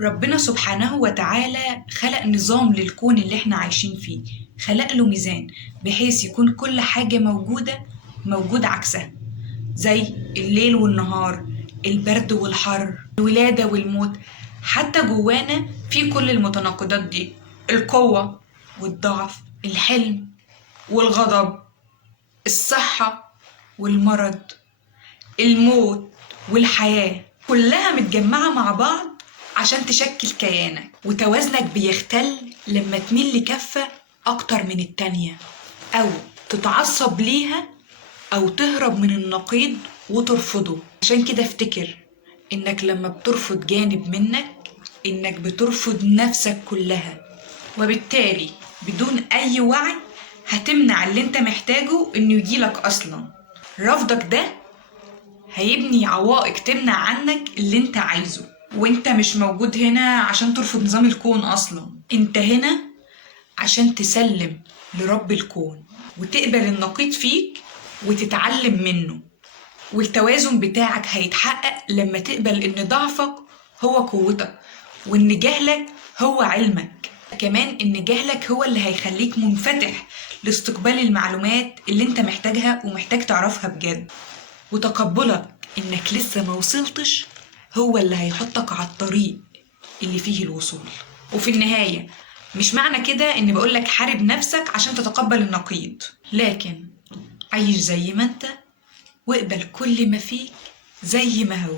ربنا سبحانه وتعالى خلق نظام للكون اللي احنا عايشين فيه، خلق له ميزان بحيث يكون كل حاجة موجود عكسها، زي الليل والنهار، البرد والحر، الولادة والموت. حتى جوانا في كل المتناقضات دي، القوة والضعف، الحلم والغضب، الصحة والمرض، الموت والحياة، كلها متجمعة مع بعض عشان تشكل كيانك. وتوازنك بيختل لما تميل لكفة أكتر من التانية، أو تتعصب ليها، أو تهرب من النقيض وترفضه. عشان كده افتكر إنك لما بترفض جانب منك إنك بترفض نفسك كلها، وبالتالي بدون أي وعي هتمنع اللي انت محتاجه إنه يجيلك أصلا. رفضك ده هيبني عوائق تمنع عنك اللي انت عايزه، وانت مش موجود هنا عشان ترفض نظام الكون اصلا، انت هنا عشان تسلم لرب الكون وتقبل النقيض فيك وتتعلم منه. والتوازن بتاعك هيتحقق لما تقبل ان ضعفك هو قوتك، وان جهلك هو علمك، كمان ان جهلك هو اللي هيخليك منفتح لاستقبال المعلومات اللي انت محتاجها ومحتاج تعرفها بجد. وتقبلك إنك لسه ما وصلتش هو اللي هيحطك على الطريق اللي فيه الوصول. وفي النهاية مش معنى كده إني بقولك حارب نفسك عشان تتقبل النقيض، لكن عيش زي ما انت واقبل كل ما فيك زي ما هو.